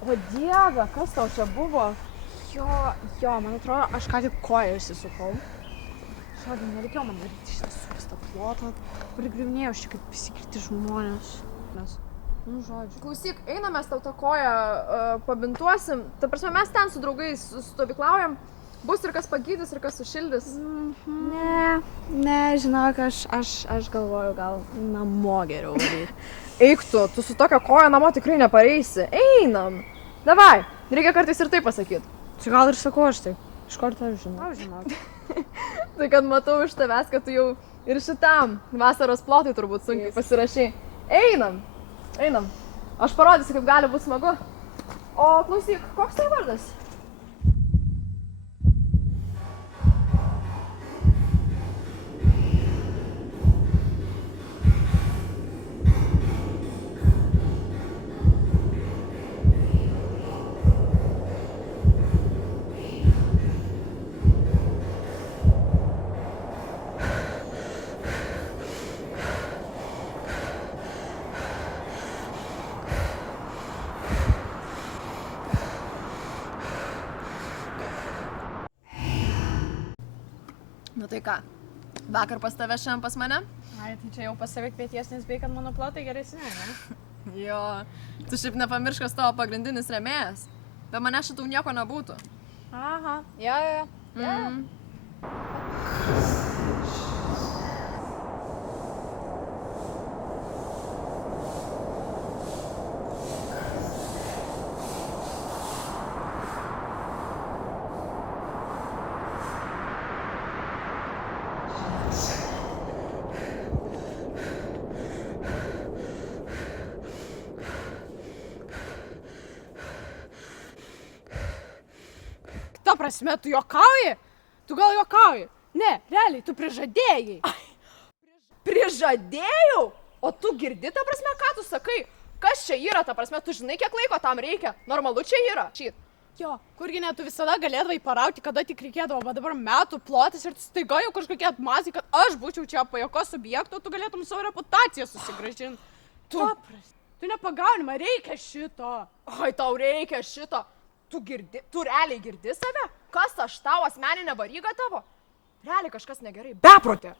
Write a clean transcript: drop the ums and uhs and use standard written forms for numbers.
O Dieve, kas tau čia buvo? Jo, man atrodo, aš ką tik koją išsisukau. Šodį, nereikėjo man daryti šitą supistą plotą. Prigrivinėjau šį kaip visi kiti žmonės. Nu, žodžiu. Klausyk, einam mes tau tą koją pabintuosim. Ta prasme, mes ten su draugais stovyklaujam. Bus ir kas pagydys, ir kas sušildys. Ne, žinok, aš galvoju, gal namo geriau varyti. Eik tu su tokia koja namo tikrai nepareisi. Einam. Davai, reikia kartais ir taip pasakyti. Čia gal ir sakau aš taip. Iš karto aš žinau. Aš žinau. Tai kad matau iš tavęs, kad tu jau ir šitam vasaros plotui turbūt sunkiai pasirašai. Einam. Aš parodysiu, kaip gali būti smagu. O klausyk, koks tai vardas? Nu tai ką, vakar pas tave šiandien pas mane? Ai, tai čia jau pas save kvieties, nes bei, kad mano plotai geresni, ne? Jo, tu šiaip nepamiršk, kas tavo pagrindinis rėmėjas. Be mane šitų nieko nebūtų. Aha, jo. Ta prasme, tu juokauji? Tu gal juokauji? Ne, realiai, tu prižadėjai. Prižadėjau? O tu girdi, ta prasme, ką tu sakai? Kas čia yra, ta prasme, tu žinai, kiek laiko tam reikia? Normalu čia yra. Jo, kurgi ne, tu visada galėdavai parauti, kada tik reikėdavo, bet dabar metų plotis ir staiga jau kažkokie atmazai, kad aš būčiau čia pajuokos subjekto, tu galėtum savo reputaciją susigrąžinti. Tu nepagauni, man reikia šito. Oi, tau reikia šito. Tu realiai girdi save? Kas aš tau, asmeninė varyga tavo? Realiai kažkas negerai. Beprotė.